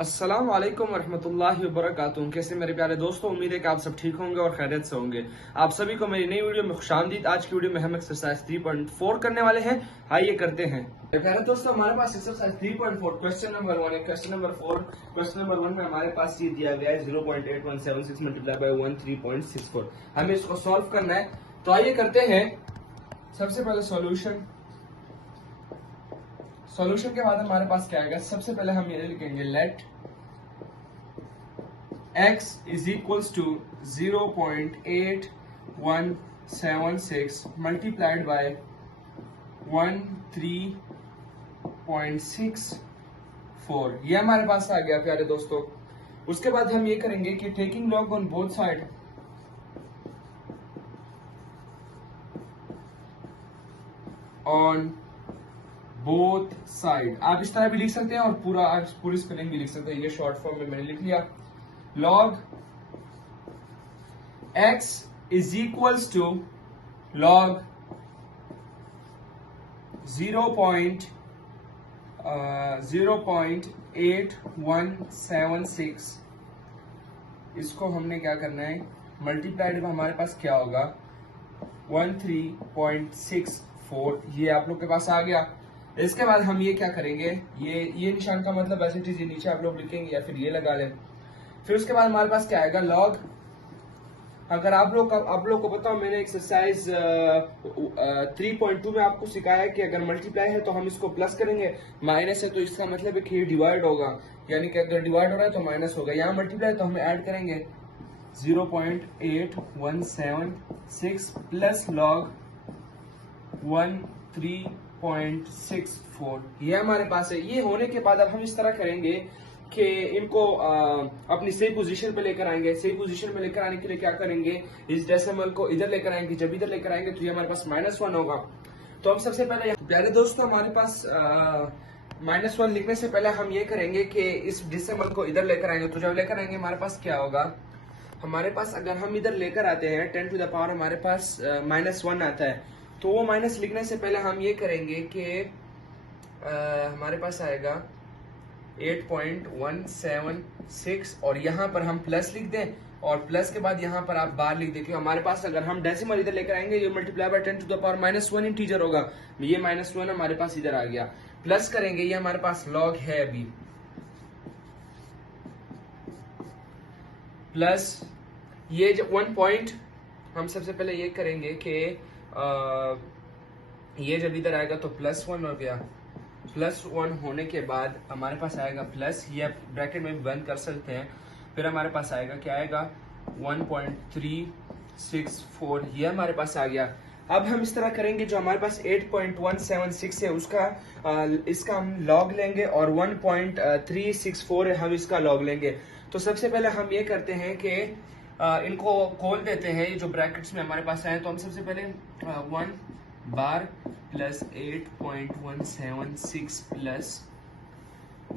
अस्सलाम वालेकुम वरहमतुल्लाहि वबरकातुहू। कैसे मेरे प्यारे दोस्तों, उम्मीद है कि आप सब ठीक होंगे और खैरियत से होंगे। आप सभी को मेरी नई वीडियो में खुशामदीद। आज की वीडियो में हम एक्सरसाइज 3.4 करने वाले हैं। आइए करते हैं। मेरे प्यारे दोस्तों, हमारे पास एक्सरसाइज 3.4 क्वेश्चन नंबर 1 है। क्वेश्चन नंबर 4 क्वेश्चन नंबर 1 में हमारे पास ये दिया गया है 0.8176 मल्टीप्लाई बाय 13.64। हमें इसको सॉल्व करना है, तो आइए करते हैं। सबसे पहले सॉल्यूशन के बाद हमारे पास क्या आएगा। सबसे पहले हम ये लिखेंगे late x is equals to 0.8176 multiplied by 13.64। ये हमारे पास आ गया प्यारे दोस्तों। उसके बाद हम ये करेंगे कि taking log on both side, आप इस तरह भी लिख सकते हैं और पूरी स्पेलिंग भी लिख सकते हैं। ये शॉर्ट फॉर्म में मैंने लिख लिया। log x is equals to log 0.8176। इसको हमने क्या करना है, मल्टीप्लाइड में हमारे पास क्या होगा 13.64। ये आप लोग के पास आ गया। इसके बाद हम ये क्या करेंगे, ये निशान का मतलब ऐसे चीज नीचे आप लोग लिखेंगे या फिर ये लगा लें। फिर उसके बाद हमारे पास क्या आएगा लॉग। अगर आप लोग को बताओ, मैंने एक्सरसाइज 3.2 में आपको सिखाया है कि अगर मल्टीप्लाई है तो हम इसको प्लस करेंगे, माइनस है तो इसका मतलब है कि ये डिवाइड होगा, यानी कि अगर डिवाइड हो रहा है तो माइनस होगा। यहाँ मल्टीप्लाई तो हम ऐड करेंगे 0.8176 प्लस लॉग 13.64। ये हमारे पास है। ये होने के बाद अब हम इस तरह करेंगे कि इनको अपनी सही पोजीशन पे लेकर आएंगे। सही पोजीशन में लेकर आने के लिए क्या करेंगे, इस डेसिमल को इधर लेकर आएंगे। जब इधर लेकर आएंगे तो ये हमारे पास -1 होगा। तो हम सबसे पहले प्यारे दोस्तों, हमारे पास -1 लिखने से पहले हम ये करेंगे कि इस डेसिमल को इधर लेकर आएंगे। तो जब लेकर आएंगे हमारे पास क्या होगा, हमारे पास अगर हम इधर लेकर आते हैं 10 टू द पावर हमारे पास -1 आता है। तो वो माइनस लिखने से पहले हम ये करेंगे कि हमारे पास आएगा 8.176 और यहाँ पर हम प्लस लिख दें और प्लस के बाद यहाँ पर आप बार लिख दें। क्योंकि हमारे पास अगर हम डेसिमल इधर लेकर आएंगे, ये multiply by 10 to the power -1 integer होगा। ये -1 हमारे पास इधर आ गया। प्लस करेंगे, ये हमारे पास लॉग है अभी, प्लस ये जब 1 पॉइंट, हम सबसे पहले ये करेंगे कि ये जब इधर आएगा तो +1 हो गया। +1 होने के बाद हमारे पास आएगा प्लस, ये आप ब्रैकेट में भी बंद कर सकते हैं। फिर हमारे पास आएगा क्या आएगा 1.364। ये हमारे पास आ गया। अब हम इस तरह करेंगे, जो हमारे पास 8.176 है इसका हम लॉग लेंगे और 1.364 है, हम इसका लॉग लेंगे। तो सबसे पहले हम ये करते हैं कि इनको खोल देते हैं। ये जो ब्रैकेट्स में हमारे पास आए, तो हम सबसे पहले 1 बार प्लस 8.176 प्लस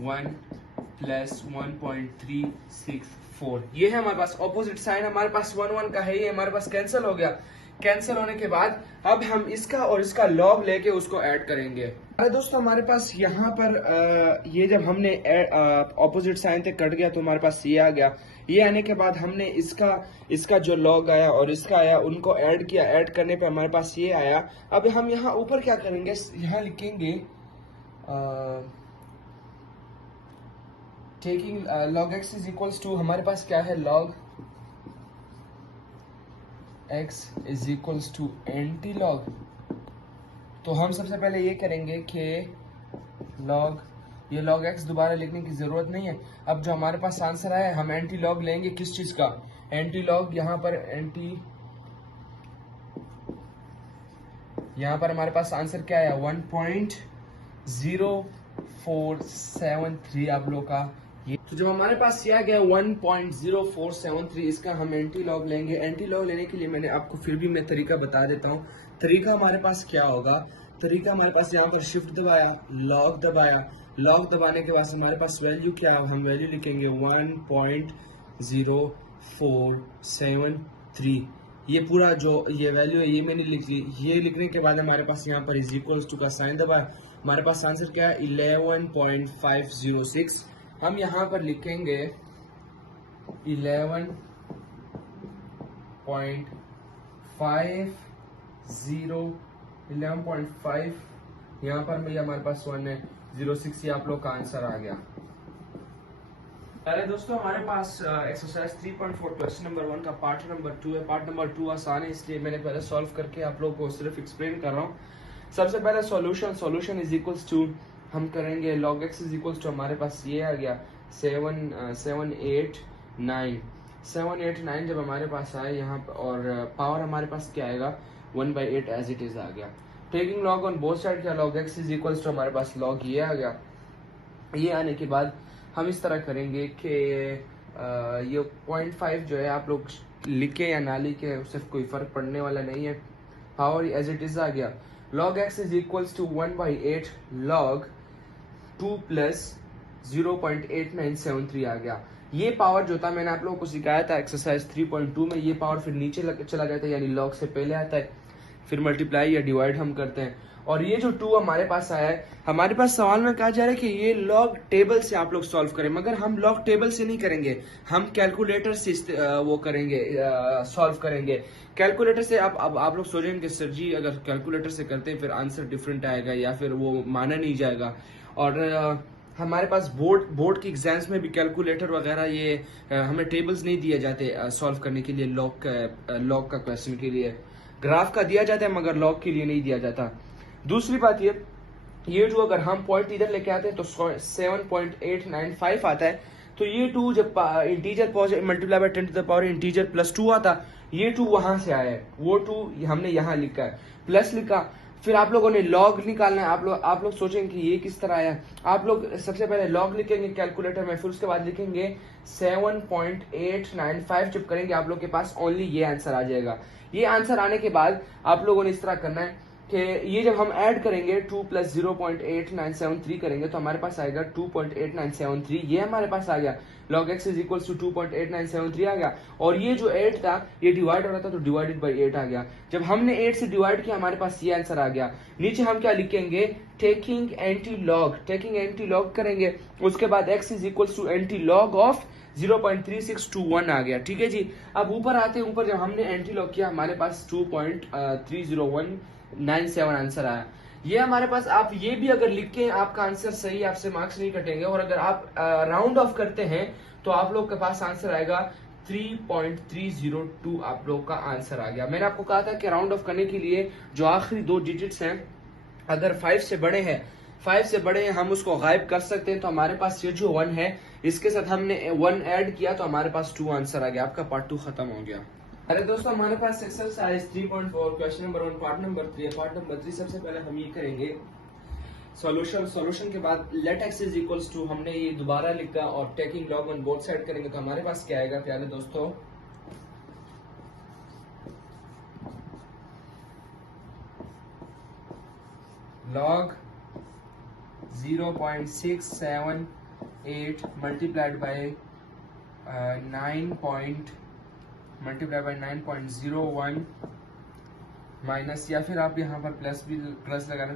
1 प्लस 1.364। ये है हमारे पास। ऑपोजिट साइन हमारे पास 1 का है, ये हमारे पास कैंसिल हो गया। कैंसिल होने के बाद अब हम इसका और इसका लॉग लेके उसको ऐड करेंगे। अरे दोस्तों, हमारे पास यहाँ पर ये जब हमने ऑपोजिट साइन से कट गया तो हमारे पास ये आ गया। ये आने के बाद हमने इसका जो लॉग आया और इसका आया, उनको ऐड किया। ऐड करने पे हमारे पास ये आया। अब हम यहाँ ऊपर क्या करेंगे, यहाँ लिखेंगे taking log x is equals to, हमारे पास क्या है log x is equals to antilog. तो हम सबसे पहले ये करेंगे कि ये log x दोबारा लिखने की जरूरत नहीं है। अब जो हमारे पास आंसर आया, हम एंटी लॉग लेंगे किस चीज का, एंटी लॉग। यहाँ पर हमारे पास आंसर क्या आया 1.0473 आप लोग का। तो जब हमारे पास ये आ गया 1.0473, इसका हम एंटी लॉग लेंगे। एंटी लॉग लेने के लिए मैंने आपको फिर भी मैं तरीका बता देता हूँ। तरीका हमारे पास क्या होगा, तरीका हमारे पास यहाँ पर शिफ्ट दबाया, लॉग दबाया। लॉग दबाने के बाद हमारे पास वैल्यू क्या, हम वैल्यू लिखेंगे 1.0473। ये पूरा जो ये वैल्यू है ये मैंने लिख ली। ये लिखने के बाद हमारे पास यहाँ पर इज इक्वल्स टू का साइन दबाया। हमारे पास आंसर क्या है 11.506। हम यहाँ पर लिखेंगे 11.50 11.5, यहाँ पर भी हमारे पास 1 है, 06 ये आप लोग का आंसर आ गया। अरे दोस्तों हमारे पास एक्सरसाइज 3.4 क्वेश्चन नंबर 1 का पार्ट नंबर 2 है। पार्ट नंबर 2 आसान है, इसलिए मैंने पहले सॉल्व करके आप लोगों को सिर्फ एक्सप्लेन कर रहा हूँ। सबसे पहले सॉल्यूशन इज इक्वल्स टू हम करेंगे log x is equals to हमारे पास ये आ गया 789 जब हमारे पास आए यहाँ पर, और पावर हमारे पास क्या आएगा 1/8 एज इट इज आ गया। Taking log on both side क्या log x is equals to हमारे पास log ये आ गया। ये आने के बाद हम इस तरह करेंगे कि ये 0.5 जो है आप लोग लिखे या ना लिखे उससे कोई फर्क पड़ने वाला नहीं है, पावर एज इट इज आ गया। log x is equals to 1/8 log 2 plus 0.8973 आ गया। ये पावर जो था मैंने आप लोगों को सिखाया था एक्सरसाइज 3.2 में, ये पावर फिर नीचे चला जाता है, यानी log से पहले आता है, फिर मल्टीप्लाई या डिवाइड हम करते हैं। और ये जो 2 हमारे पास आया है, हमारे पास सवाल में कहा जा रहा है कि ये लॉग टेबल से आप लोग सॉल्व करें, मगर हम लॉग टेबल से नहीं करेंगे, हम कैलकुलेटर से वो करेंगे, सॉल्व करेंगे। कैलकुलेटर से अब आप लोग सोचेंगे कि सर जी अगर कैलकुलेटर से करते हैं फिर आंसर डिफरेंट आएगा या फिर वो माना नहीं जाएगा। और हमारे पास बोर्ड की एग्जाम्स में भी कैलकुलेटर वगैरह ये हमें टेबल्स नहीं दिए जाते सॉल्व करने के लिए, लॉग का क्वेश्चन के लिए ग्राफ का दिया जाता है मगर लॉग के लिए नहीं दिया जाता। दूसरी बात ये 2 अगर हम पॉइंट इधर लेके आते हैं तो 7.895 आता है, तो ये 2 जब integer multiply by 10 to the power integer plus 2 आता, ये 2 वहां से आया है, वो 2 हमने यहाँ लिखा है, प्लस लिखा। फिर आप लोगों ने लॉग निकालना है। आप लोग सोचेंगे कि ये किस तरह आया। आप लोग सबसे पहले लॉग लिखेंगे कैलकुलेटर में, फिर उसके बाद लिखेंगे 7.895। जब करेंगे आप लोग के पास ओनली ये आंसर आ जाएगा। ये आंसर आने के बाद आप लोगों ने इस तरह करना है कि ये जब हम ऐड करेंगे 2 प्लस 0.8973 करेंगे तो हमारे पास आएगा 2.8973, ये हमारे पास आ गया। log x is equals to 2.8973 आ गया। और ये जो 8 था ये डिवाइड हो रहा था तो डिवाइडेड बाई 8 आ गया। जब हमने 8 से डिवाइड किया हमारे पास ये आंसर आ गया। नीचे हम क्या लिखेंगे, टेकिंग एंटी लॉग करेंगे, उसके बाद x is equals to antilog of 0.3621 आ गया। ठीक है जी। अब ऊपर आते हैं, ऊपर जब हमने एंटी लॉग किया हमारे पास 2.30197 आंसर आया। ये हमारे पास, आप ये भी अगर लिख के आपका आंसर सही, आपसे मार्क्स नहीं कटेंगे। और अगर आप राउंड ऑफ करते हैं तो आप लोग के पास आंसर आएगा 3.302 आप लोग का आंसर आ गया। मैंने आपको कहा था कि राउंड ऑफ करने के लिए जो आखिरी 2 डिजिट्स हैं अगर 5 से बड़े हैं हम उसको गायब कर सकते हैं। तो हमारे पास ये जो 1 है इसके साथ हमने 1 ऐड किया तो हमारे पास 2 आंसर आ गया। आपका पार्ट 2 खत्म हो गया। अरे दोस्तों हमारे पास exercise 3.4 question number 1 part number 3 है। पार्ट नंबर 3 सबसे पहले हम ये करेंगे सॉल्यूशन के बाद let x is equals to हमने ये दोबारा लिखा और taking log on both side करेंगे तो हमारे पास क्या आएगा प्यारे दोस्तों, log 0.678 मल्टीप्लाइड बाय 9.01 माइनस, या फिर आप यहाँ पर प्लस लगाना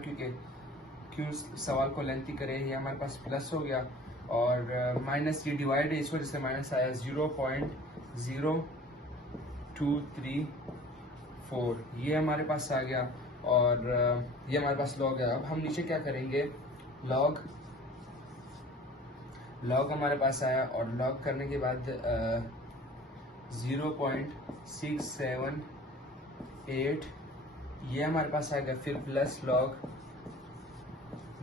क्यों सवाल को लेंथी करें। ये हमारे पास प्लस हो गया और माइनस ये डिवाइड है, इस वजह से माइनस आया 0.0234 ये हमारे पास आ गया और ये हमारे पास लॉग है। अब हम नीचे क्या करेंगे, लॉग हमारे पास आया और लॉग करने के बाद 0.678 ये हमारे पास आ गया, फिर प्लस लॉग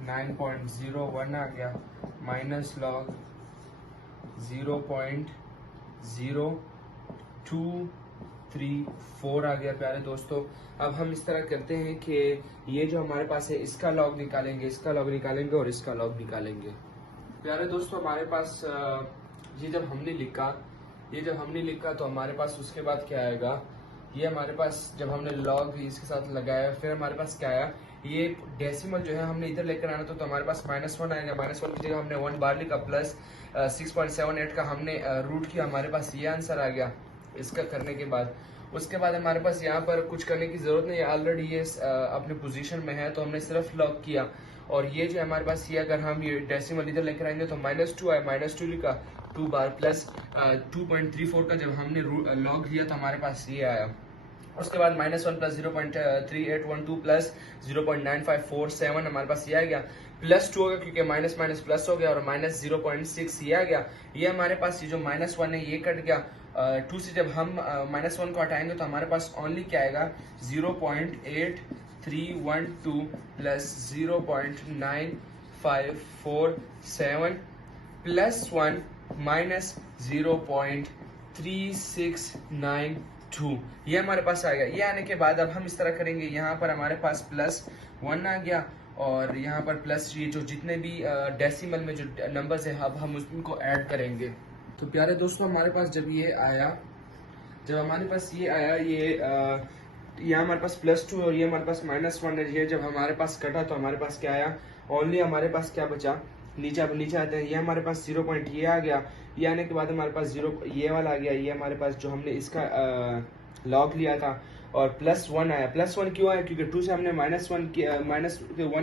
9.01 आ गया माइनस लॉग 0.0234 आ गया प्यारे दोस्तों। अब हम इस तरह करते हैं कि ये जो हमारे पास है इसका लॉग निकालेंगे और इसका लॉग निकालेंगे। प्यारे दोस्तों हमारे पास ये जब हमने लिखा तो हमारे पास उसके बाद क्या आएगा, ये हमारे पास जब हमने लॉग इसके साथ लगाया फिर हमारे पास क्या आया, ये डेसिमल जो है हमने इधर लेकर आना तो हमारे पास -1 आएगा। -1 की जगह हमने 1 बार लिखा प्लस 6.78 का हमने रूट किया, हमारे पास ये आंसर आ गया। इसका करने के बाद उसके बाद हमारे पास यहाँ पर कुछ करने की जरूरत नहीं है, ऑलरेडी ये अपने पोजीशन में है तो हमने सिर्फ लॉग किया। और ये जो हमारे पास ये अगर हम ये डेसिमल इधर लेकर आएंगे तो -2 आया, -2 लिखा 2 बार प्लस 2.34 का जब हमने लॉग लिया तो हमारे पास ये आया। उसके बाद -1 प्लस 0.3812 प्लस 0.9547 हमारे पास ये आ गया, +2 होगा क्योंकि माइनस माइनस प्लस हो गया, और -0.6 ये आ गया। ये हमारे पास ये जो -1 है ये कट गया। 2 से जब हम -1 को हटाएंगे तो हमारे पास ओनली क्या आएगा 0.8312 प्लस 0.9547 प्लस 1 माइनस 0.3692 ये हमारे पास आ गया। ये आने के बाद अब हम इस तरह करेंगे, यहाँ पर हमारे पास +1 आ गया और यहाँ पर प्लस ये जो जितने भी डेसिमल में जो नंबर्स है अब हम उनको ऐड करेंगे। तो प्यारे दोस्तों हमारे पास जब हमारे पास ये आया ये हमारे पास +2 और ये हमारे पास -1 है। ये जब हमारे पास कटा तो हमारे पास क्या आया, ओनली हमारे पास क्या बचा, नीचे आते हैं, ये हमारे पास 0 पॉइंट ये आ गया। ये आने के बाद हमारे पास 0 ये वाला आ गया, ये हमारे पास जो हमने इसका लॉग लिया था, और +1 आया। +1 क्यों आया, क्योंकि 2 से हमने -1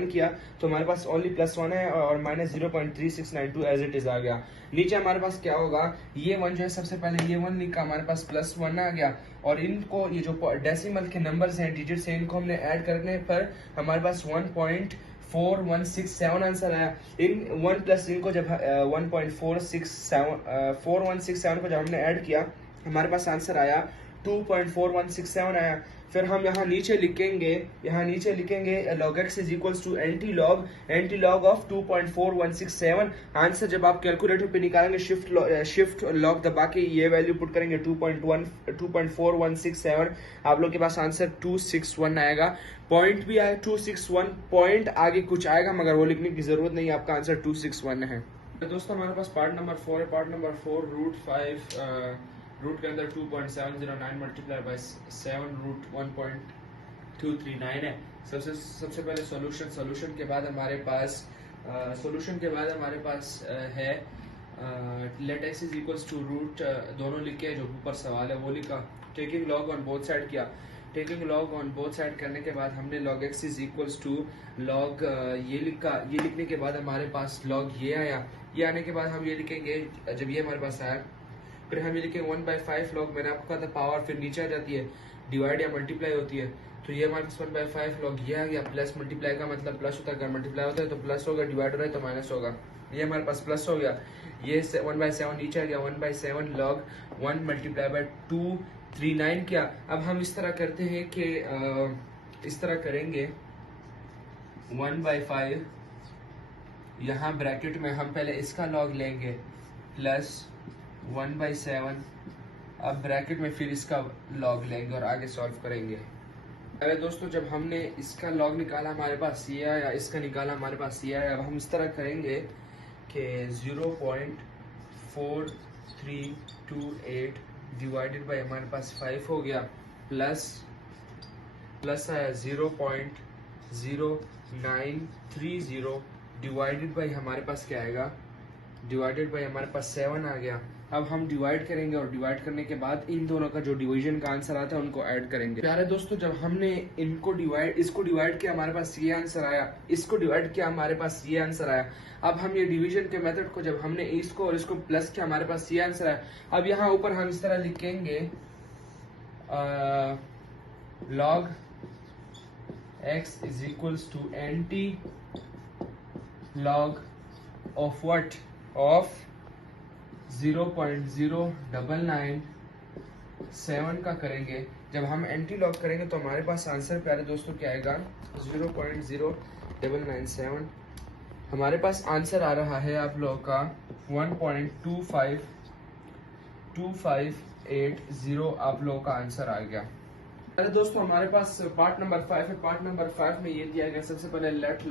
किया तो हमारे पास ओनली +1 है और -0.3692 एज इट इज आ गया। नीचे हमारे पास क्या होगा, ये 1 जो है सबसे पहले ये 1 लिखा, हमारे पास +1 आ गया, और इनको ये जो डेसिमल के नंबर्स हैं, डिजिट्स हैं, इनको हमने ऐड करने पर हमारे पास 1.4167 आंसर आया। इन 1 प्लस इनको जब 1.4167 को जब हमने ऐड किया हमारे पास आंसर आया 2.4167 आया। फिर हम यहाँ नीचे लिखेंगे log x is equals to antilog of 2.4167। Answer जब आप कैलकुलेटर पे निकालेंगे शिफ्ट लॉग दबा के ये वैल्यू पुट करेंगे 2.4167, आप लोग के पास आंसर 261 आएगा। पॉइंट भी आया 261, पॉइंट आगे कुछ आएगा मगर वो लिखने की जरूरत नहीं, आपका आंसर 261 है। तो दोस्तों हमारे पास पार्ट नंबर 4 है। पार्ट नंबर 4 रूट के अंदर 2.709 मल्टीप्लाई बाय 7 रूट 1.239 है। सबसे पहले सॉल्यूशन के बाद हमारे पास है let x is equals to root, दोनों लिखे जो ऊपर सवाल है वो लिखा, taking log on both side किया। Taking log on both side करने के बाद हमने log x is equals to log ये लिखा। ये लिखने के बाद हमारे पास लॉग ये आया। ये आने के बाद हम ये लिखेंगे, जब ये हमारे पास आया फिर हम ये लिखेंगे 1/5 लॉग, मैंने आपको कहा था पावर फिर नीचे आ जाती है, डिवाइड या मल्टीप्लाई होती है, तो ये हमारे पास 1/5 लॉग ये आ गया। प्लस मल्टीप्लाई का मतलब प्लस होता है, अगर मल्टीप्लाई होता है तो प्लस होगा, डिवाइड हो रहा है तो माइनस होगा। ये हमारे पास प्लस हो गया, ये 1/7 नीचे आ गया, 1/7 लॉग 1 मल्टीप्लाई बाय 239 किया। अब हम इस तरह करते हैं कि इस तरह करेंगे 1/5, यहाँ ब्रैकेट में हम पहले इसका लॉग लेंगे प्लस 1/7, अब ब्रैकेट में फिर इसका लॉग लेंगे और आगे सॉल्व करेंगे। अरे दोस्तों जब हमने इसका लॉग निकाला हमारे पास ये आया, इसका निकाला हमारे पास ये आया। अब हम इस तरह करेंगे कि 0.4328 डिवाइडेड बाय हमारे पास 5 हो गया, प्लस आया 0.0930 डिवाइडेड बाय हमारे पास क्या आएगा, डिवाइडेड बाय हमारे पास 7 आ गया। अब हम डिवाइड करेंगे और डिवाइड करने के बाद इन दोनों का जो डिवीजन का आंसर आता है उनको ऐड करेंगे। प्यारे दोस्तों जब हमने इसको डिवाइड किया हमारे पास ये आंसर आया, इसको डिवाइड किया हमारे पास ये आंसर आया। अब हम ये डिवीजन के मेथड को जब हमने इसको और इसको प्लस किया हमारे पास ये आंसर आया। अब यहाँ ऊपर हम इस तरह लिखेंगे log x is equals to antilog of what, of 0.0997 का करेंगे। जब हम एंटी लॉग करेंगे तो हमारे पास आंसर प्यारे दोस्तों क्या आएगा 0.0997। हमारे पास आंसर आ रहा है आप लोगों का 1.2580 आप लोगों का आंसर आ गया। अरे दोस्तों हमारे पास पार्ट नंबर 5 है। पार्ट नंबर 5 में ये दिया गया, सबसे पहले let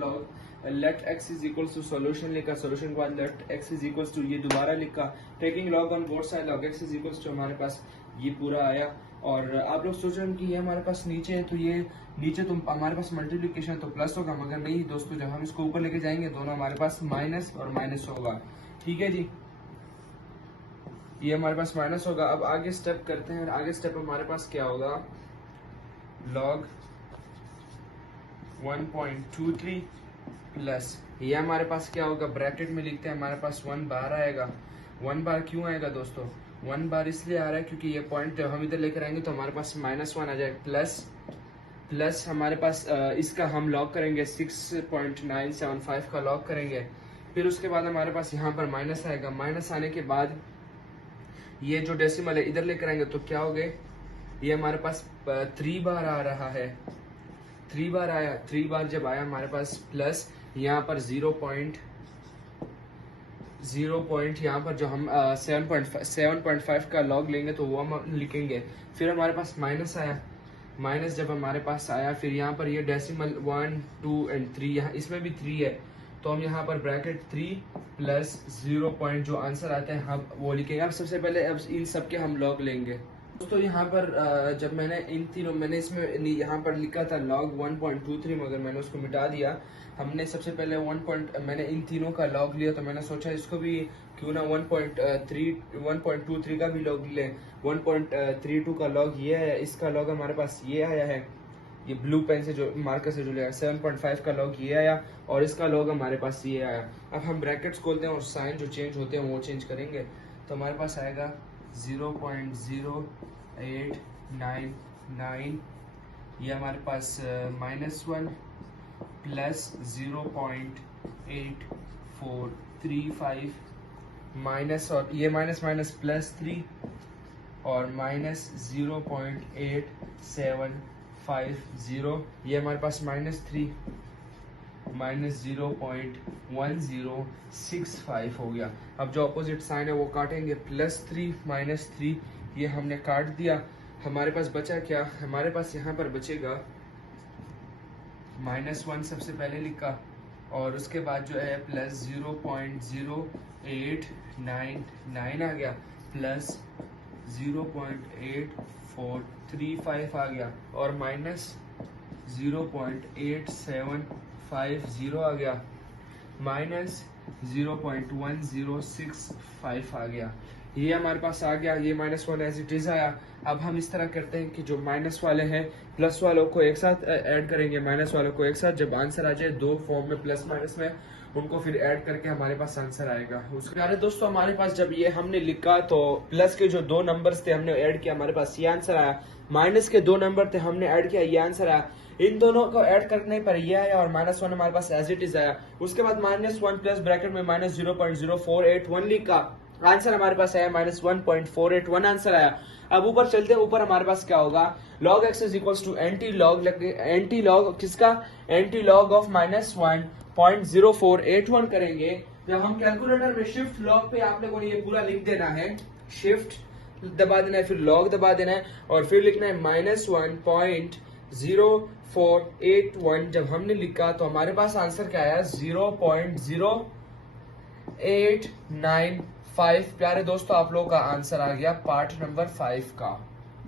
x is equals to solution लिखा, सॉल्यूशन के बाद let x is equals to ये दोबारा लिखा, taking log on both side log x is equals to हमारे पास ये पूरा आया। और आप लोग सोच रहे हैं कि ये हमारे पास नीचे है तो ये नीचे तो हमारे पास मल्टीप्लिकेशन तो प्लस होगा, मगर नहीं दोस्तों, जब हम इसको ऊपर लेके जाएंगे दोनों हमारे पास माइनस और माइनस होगा। ठीक है जी, ये हमारे पास माइनस होगा। अब आगे स्टेप करते हैं, आगे स्टेप हमारे पास क्या होगा, log 1.23 प्लस ये हमारे पास क्या होगा, ब्रैकेट में लिखते हैं, हमारे पास 1 बार आएगा। 1 बार क्यों आएगा दोस्तों, 1 बार इसलिए आ रहा है क्योंकि ये पॉइंट जब हम इधर लेकर आएंगे तो हमारे पास -1 आ जाएगा, प्लस हमारे पास इसका हम लॉग करेंगे 6.975 का लॉग करेंगे। फिर उसके बाद हमारे पास यहाँ पर माइनस आएगा। माइनस आने के बाद ये जो डेसिमल है इधर लेकर आएंगे तो क्या हो गए, ये हमारे पास 3 बार आ रहा है। 3 बार आया, 3 बार जब आया हमारे पास प्लस यहाँ पर 0 पॉइंट यहाँ पर जो हम 7.5 का लॉग लेंगे तो वो हम लिखेंगे। फिर हमारे पास माइनस आया, माइनस जब हमारे पास आया फिर यहाँ पर ये डेसिमल 1 2 एंड 3, यहाँ इसमें भी 3 है तो हम यहाँ पर ब्रैकेट 3 प्लस 0 पॉइंट जो आंसर आता है हम वो लिखेंगे। अब सबसे पहले अब इन सब के हम लॉग लेंगे दोस्तों। यहाँ पर जब मैंने इन तीनों मैंने इसमें यहाँ पर लिखा था लॉग 1.23 मगर मैंने उसको मिटा दिया। हमने सबसे पहले मैंने इन तीनों का लॉग लिया तो मैंने सोचा इसको भी क्यों ना 1.23 का भी लॉग ले। 1.32 का लॉग ये है, इसका लॉग हमारे पास ये आया है, ये ब्लू पेन से जो मार्कर से जो लिया। 7.5 का लॉग ये आया और इसका लॉग हमारे पास ये आया। अब हम ब्रैकेट्स खोलते हैं और साइन जो चेंज होते हैं वो चेंज करेंगे तो हमारे पास आएगा 0.0899, ये हमारे पास -1 प्लस 0.8435 माइनस और ये माइनस माइनस प्लस 3 और -0.8750, ये हमारे पास -3 -0.1065 हो गया। अब जो अपोजिट साइन है वो काटेंगे, +3 -3 ये हमने काट दिया। हमारे पास बचा क्या, हमारे पास यहाँ पर बचेगा -1 सबसे पहले लिखा और उसके बाद जो है प्लस 0.0899 आ गया, प्लस 0.8435 आ गया और -0.8750 आ गया, -0.1065 आ गया। ये हमारे पास आ गया, ये -1 एज इट इज आया। अब हम इस तरह करते हैं कि जो माइनस वाले हैं प्लस वालों को एक साथ ऐड करेंगे, माइनस वालों को एक साथ, जब आंसर आ जाए दो फॉर्म में प्लस माइनस में उनको फिर ऐड करके हमारे पास आंसर आएगा। उसके प्यारे दोस्तों हमारे पास जब ये हमने लिखा तो प्लस के जो 2 नंबर्स थे हमने ऐड किया, हमारे पास ये आंसर आया। माइनस के 2 नंबर थे हमने ऐड किया, ये आंसर आया। इन दोनों को ऐड करने पर ये आया और -1 हमारे पास एज इट इज आया। उसके बाद -1 प्लस ब्रैकेट में -0.0481 लिखा, आंसर हमारे पास आया -1.481 आंसर आया। अब ऊपर चलते हैं, ऊपर हमारे पास क्या होगा, log x is equal to antilog किसका, एंटी लॉग ऑफ -1.0481 करेंगे। जब हम कैलकुलेटर में शिफ्ट लॉग पे आप लोगों ने ये पूरा लिख देना है, शिफ्ट दबा देना है, फिर लॉग दबा देना है और फिर लिखना है -1.0481। जब हमने लिखा तो हमारे पास आंसर क्या आया, 0.0895। प्यारे दोस्तों आप लोगों का आंसर आ गया पार्ट नंबर 5 का।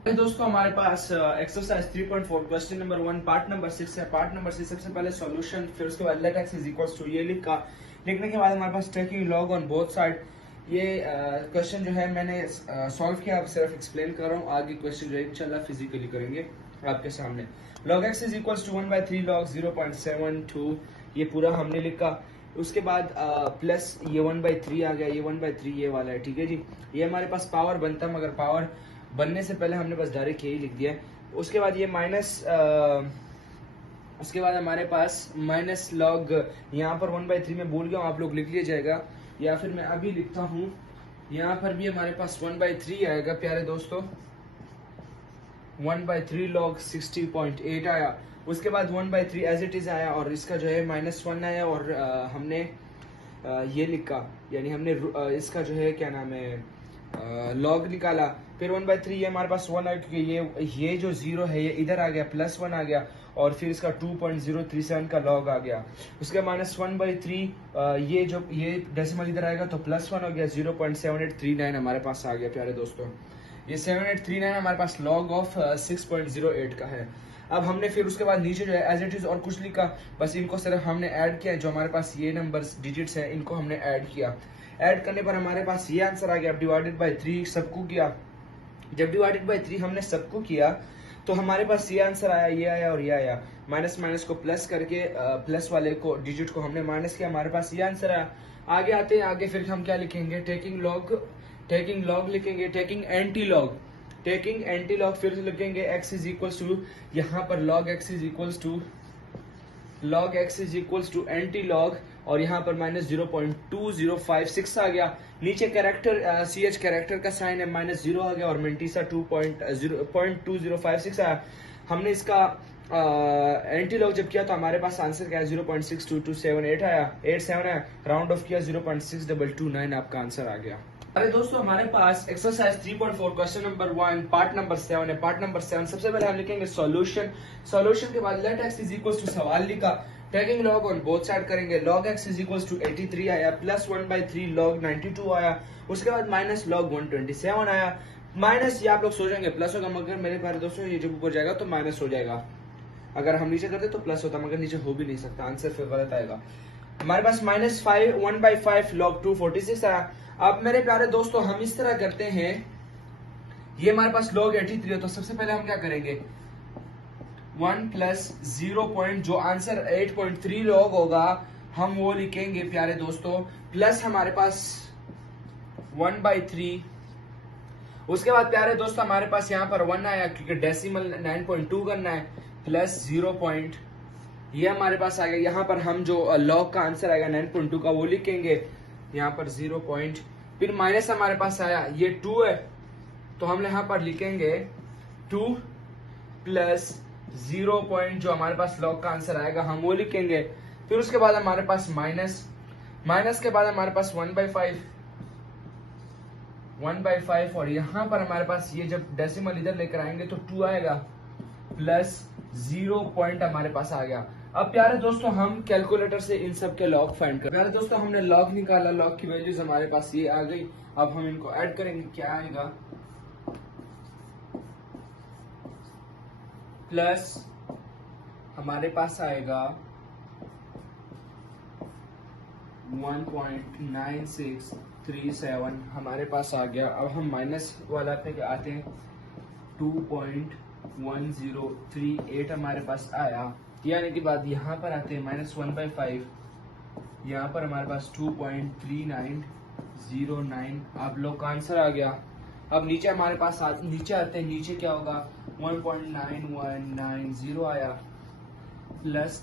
दोस्तों हमारे पास exercise 3.4 question number 1 part number 6 है। पार्ट नंबर 6 सबसे पहले सॉल्यूशन, फिर उसके बाद let x is equals to ये लिखा, लिखने के बाद हमारे पास taking log on both side. ये क्वेश्चन जो है मैंने सॉल्व किया, अब सिर्फ एक्सप्लेन कर रहा हूँ। आगे क्वेश्चन जो है इंशाल्लाह फिजिकली करेंगे आपके सामने। log x is equals to 1/3 log 0.72, ये पूरा हमने लिखा। उसके बाद प्लस ये 1/3 आ गया, ये 1/3 ये वाला है, ठीक है जी। ये हमारे पास पावर बनता मगर पावर बनने से पहले हमने बस डायरेक्ट यही लिख दिया। उसके बाद ये उसके बाद हमारे पास माइनस लॉग, यहाँ पर 1/3 में भूल गया हूँ, आप लोग लिख लीजिएगा या फिर मैं अभी लिखता हूँ। यहाँ पर भी हमारे पास 1/3 आएगा प्यारे दोस्तों, 1/3 log 60.8 आया। उसके बाद 1/3 एज इट इज आया और इसका जो है -1 आया और हमने ये लिखा, यानी हमने इसका जो है क्या नाम है लॉग निकाला। फिर 1/3 ये हमारे पास 1 आया क्योंकि ये जो 0 है ये इधर आ गया, +1 आ गया और फिर इसका 2.037 का लॉग आ गया। उसके -1/3 ये डेसिमल इधर आएगा तो +1 हो गया, 0.7839 हमारे पास आ गया प्यारे दोस्तों। ये 7839 हमारे पास लॉग ऑफ 6.08 का है। अब हमने फिर उसके बाद नीचे जो है एज इट इज और कुछ लिखा, बस इनको सिर्फ हमने ऐड किया, जो हमारे पास ये नंबर्स डिजिट्स हैं इनको हमने ऐड किया। ऐड करने पर हमारे पास ये आंसर आ गया। डिवाइडेड बाय 3 सबको किया, जब डिवाइडेड बाय 3 हमने सबको किया तो हमारे पास ये आंसर आया, ये आया और ये आया माइनस माइनस को प्लस करके प्लस वाले को डिजिट को हमने माइनस किया, हमारे पास ये आंसर आया। आगे आते हैं, आगे फिर हम क्या लिखेंगे, टेकिंग लॉग लिखेंगे, टेकिंग एंटी लॉग फिर लिखेंगे x इज इक्वल्स टू, यहाँ पर log x is equals to antilog, और यहाँ पर माइनस 0.2056 आ गया। नीचे कैरेक्टर CH कैरेक्टर का साइन है, माइनस 0 आ गया, और मेंटीसा 2.2056 आया। हमने इसका एंटी लॉग जब किया तो हमारे पास आंसर क्या है, 0.6227 आया, 87 आया, राउंड ऑफ किया 0.6229 आपका आंसर आ गया। अरे दोस्तों, हमारे पास exercise 3.4 question number 1 part number 7 है। पार्ट नंबर 7 सबसे पहले हम लिखेंगे सॉल्यूशन के बाद let x is equal to सवाल लिखा, taking log on both side करेंगे, log x is equal to 83 आया, प्लस 1/3 log 92 आया, उसके बाद माइनस log 127 आया। माइनस ये आप लोग सोचेंगे प्लस होगा, मगर मेरे प्यारे दोस्तों ये जब ऊपर जाएगा तो माइनस हो जाएगा, अगर हम नीचे करते तो प्लस होता, मगर नीचे हो भी नहीं सकता, आंसर फिर गलत आएगा। हमारे पास माइनस 1/5 log 246 आया। अब मेरे प्यारे दोस्तों हम इस तरह करते हैं, ये हमारे पास log 83 है, तो सबसे पहले हम क्या करेंगे, 1 प्लस 0 पॉइंट जो आंसर 8.3 log होगा हम वो लिखेंगे प्यारे दोस्तों, प्लस हमारे पास 1/3, उसके बाद प्यारे दोस्तों हमारे पास यहाँ पर 1 आया क्योंकि डेसिमल 9.2 करना है, प्लस 0 पॉइंट ये हमारे पास आ गया। यहाँ पर हम जो log का आंसर आएगा 9.2 का वो लिखेंगे, यहाँ पर 0 पॉइंट, फिर माइनस हमारे पास आया ये 2 है, तो हम यहाँ पर लिखेंगे 2 प्लस 0 पॉइंट जो हमारे पास log का आंसर आएगा हम वो लिखेंगे। फिर उसके बाद हमारे पास माइनस के बाद हमारे पास 1/5 और यहाँ पर हमारे पास ये जब डेसिमल इधर लेकर आएंगे तो 2 आएगा, प्लस 0 पॉइंट हमारे पास आ गया। अब प्यारे दोस्तों हम कैलकुलेटर से इन सब के लॉग फाइंड कर, प्यारे दोस्तों हमने लॉग निकाला, लॉग की वैल्यूज हमारे पास ये आ गई। अब हम इनको ऐड करेंगे, क्या आएगा, प्लस हमारे पास आएगा 1.9637 हमारे पास आ गया। अब हम माइनस वाला पे आते हैं, 2.1038 हमारे पास आया, यानी कि बाद यहाँ पर आते हैं माइनस 1/5, यहाँ पर हमारे पास 2.3909 आप लोग का आंसर आ गया। अब नीचे हमारे पास नीचे आते हैं, नीचे क्या होगा, 1.9190 आया, प्लस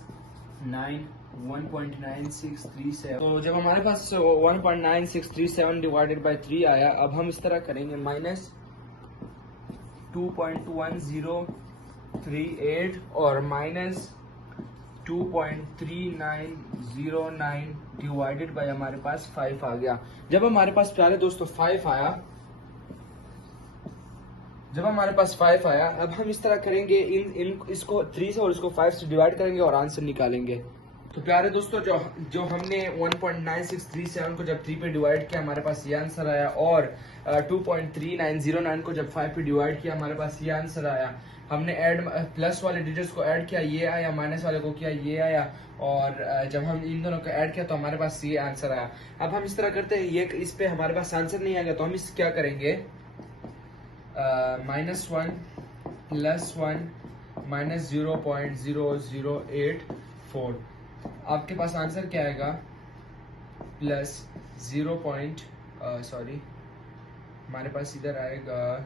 1.9637, तो जब हमारे पास 1.9637 डिवाइडेड बाय 3 आया, अब हम इस तरह करेंगे, माइनस 2.1038 और माइनस 2.3909 डिवाइडेड बाय हमारे पास 5 आ गया। जब हमारे पास प्यारे दोस्तों 5 आया, अब हम इस तरह करेंगे, इसको 3 से और इसको 5 से डिवाइड करेंगे और आंसर निकालेंगे। तो प्यारे दोस्तों जो हमने 1.9637 को जब 3 पे डिवाइड किया हमारे पास ये आंसर आया, और 2.3909 को जब 5 पे डिवाइड किया हमारे पास ये आंसर आया। हमने प्लस वाले डिजिट्स को ऐड किया, ये आया, माइनस वाले को किया, ये आया, और जब हम इन दोनों को ऐड किया तो हमारे पास ये आंसर आया। अब हम इस तरह करते हैं, ये इस पे हमारे पास आंसर नहीं आएगा तो हम इस क्या करेंगे, -1 + 1 - 0.0084 आपके पास आंसर क्या आएगा, प्लस 0. सॉरी हमारे पास इधर आएगा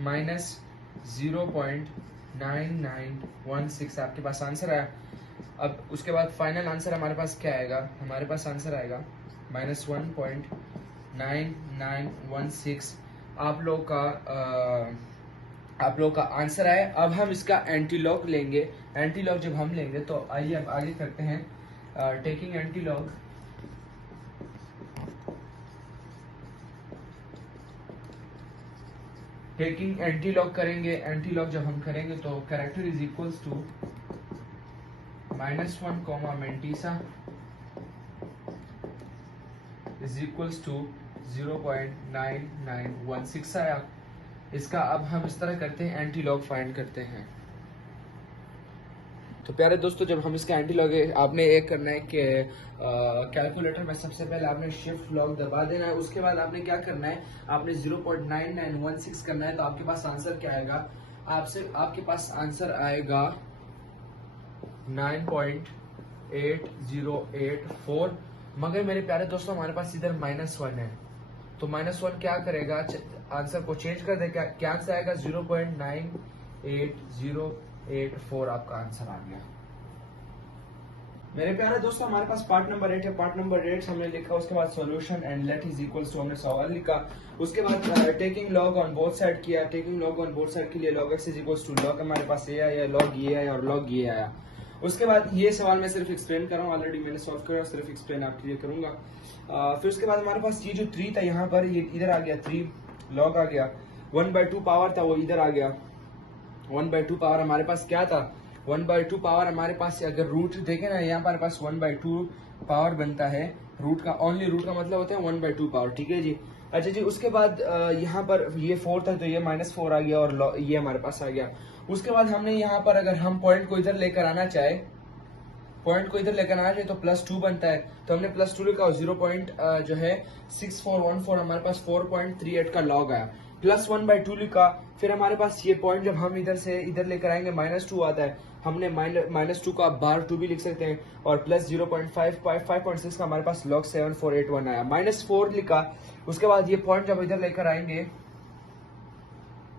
-0.9916 आपके पास आंसर आया। अब उसके बाद फाइनल आंसर हमारे पास क्या आएगा, हमारे पास आंसर आएगा -1.9916 आप लोग का आंसर है। अब हम इसका एंटी लॉग लेंगे। एंटी लॉग जब हम लेंगे तो आइए अब आगे करते हैं, taking antilog. Taking antilog करेंगे। एंटी लॉग जब हम करेंगे तो character is equals to -1 comma mantissa is equals to 0.9916 आया। इसका अब हम इस तरह करते हैं, एंटी लॉग फाइंड करते हैं। तो प्यारे दोस्तों जब हम इसका एंटी लॉग, आपने एक करना है कि कैलकुलेटर में सबसे पहले आपने शिफ्ट लॉग दबा देना है, उसके बाद आपने क्या करना है, आपने 0.9916 करना है। तो आपके पास आंसर क्या आएगा, आपके पास आंसर आएगा 9.8084। मगर मेरे प्यारे दोस्तों हमारे पास इधर -1 है, तो -1 क्या करेगा, आंसर को चेंज कर दे, क्या आंसर आएगा 0.98084 आपका आंसर आ गया। मेरे प्यारे दोस्तों हमारे पास पार्ट नंबर 8 है। पार्ट नंबर 8 हमने लिखा, उसके बाद solution and let is equals to हमने सवाल लिखा, उसके बाद taking log on both side किया। Taking log on both side के लिए log x is equals to log हमारे पास ये आया, log ये आया और log ये आया। उसके बाद ये सवाल मैं सिर्फ एक्सप्लेन कर रहा हूँ, ऑलरेडी मैंने सॉल्व किया, सिर्फ एक्सप्लेन आपके लिए करूंगा। फिर उसके बाद हमारे पास ये जो 3 था यहाँ पर, ये इधर आ गया 3, log आ गया, 1/2 पावर था वो इधर आ गया, 1/2 पावर हमारे पास क्या था, 1/2 पावर हमारे पास, अगर रूट देखें ना यहाँ पर हमारे पास 1/2 पावर बनता है, रूट का ओनली रूट का मतलब होता है 1/2 पावर, ठीक है जी। अच्छा जी, उसके बाद यहाँ पर ये 4 था तो ये -4 आ गया और ये हमारे पास आ गया। उसके बाद हमने यहाँ पर अगर हम पॉइंट को इधर लेकर आना चाहे, पॉइंट को इधर लेकर आना चाहिए तो +2 बनता है, तो हमने +2 लिखा और 0.6414 हमारे पास 4.38 का log आया, +1/2 लिखा। फिर हमारे पास ये पॉइंट जब हम इधर से इधर लेकर आएंगे -2 आता है, हमने -2 का बार 2 भी लिख सकते हैं, और +0.5.6 का हमारे पास log 7481 आया, -4 लिखा। उसके बाद ये पॉइंट जब इधर लेकर आएंगे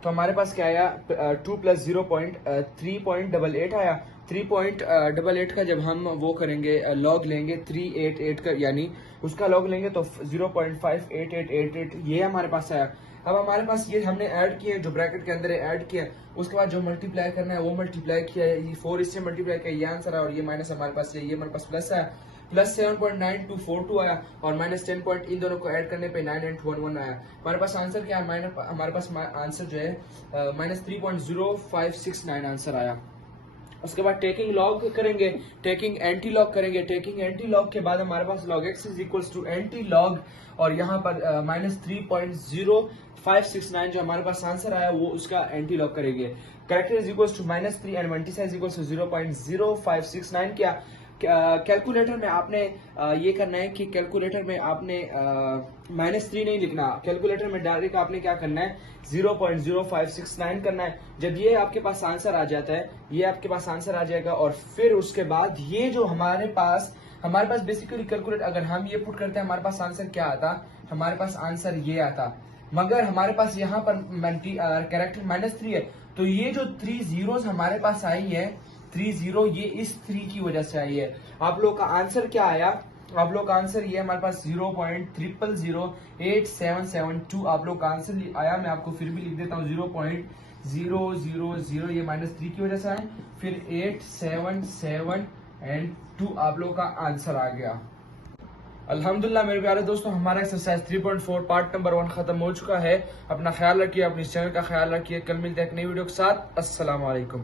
तो हमारे पास क्या आया, 2 + 0.3.88 आया। 3.88 का जब हम वो करेंगे लॉग लेंगे 388 का, यानी उसका लॉग लेंगे तो 0.58888 ये हमारे पास आया। अब हमारे पास ये हमने ऐड किया, जो ब्रैकेट के अंदर है ऐड किया, उसके बाद जो मल्टीप्लाई करना है वो मल्टीप्लाई किया है, ये 4 इससे मल्टीप्लाई किया, ये आंसर आया, और ये माइनस हमारे पास ये हमारे पास प्लस आया, +7.9242 आया, और -10 पॉइंट इन दोनों को ऐड करने पे 9811 आया। हमारे पास आंसर क्या है, हमारे पास आंसर जो है -3.0569 आंसर आया। उसके बाद टेकिंग लॉग करेंगे, टेकिंग एंटी लॉग करेंगे। टेकिंग एंटी लॉग के बाद हमारे पास log x is equals to antilog, और यहाँ पर -3.0569 जो हमारे पास आंसर आया वो उसका एंटी लॉग करेंगे। Character is equals to -3 and multiply is equals to 0.0569 किया। कैलकुलेटर में आपने ये करना है कि कैलकुलेटर में आपने -3 नहीं लिखना, कैलकुलेटर में डायरेक्ट आपने क्या करना है 0.0569 करना है। जब ये आपके पास आंसर आ जाता है, ये आपके पास आंसर आ जाएगा, और फिर उसके बाद ये जो हमारे पास बेसिकली कैलकुलेट अगर हम ये पुट करते हैं हमारे पास आंसर क्या आता, हमारे पास आंसर ये आता, मगर हमारे पास यहाँ पर कैरेक्टर -3 है, तो ये जो 3 जीरोस हमारे पास आई है, 3 0 ये इस 3 की वजह से आई है। आप लोग का आंसर क्या आया, आप लोग का आंसर ये हमारे पास 0.000872 आप लोग का आंसर आया। मैं आपको फिर भी लिख देता हूँ 0.000, ये -3 की वजह से आया, फिर 877 आप लोग का आंसर आ गया। अल्हम्दुलिल्लाह मेरे प्यारे दोस्तों, हमारा एक्सरसाइज 3.4 पार्ट नंबर 1 खत्म हो चुका है। अपना ख्याल रखिए, अपने चैनल का ख्याल रखिए। कल मिलते हैं एक नई वीडियो के साथ। अस्सलाम वालेकुम।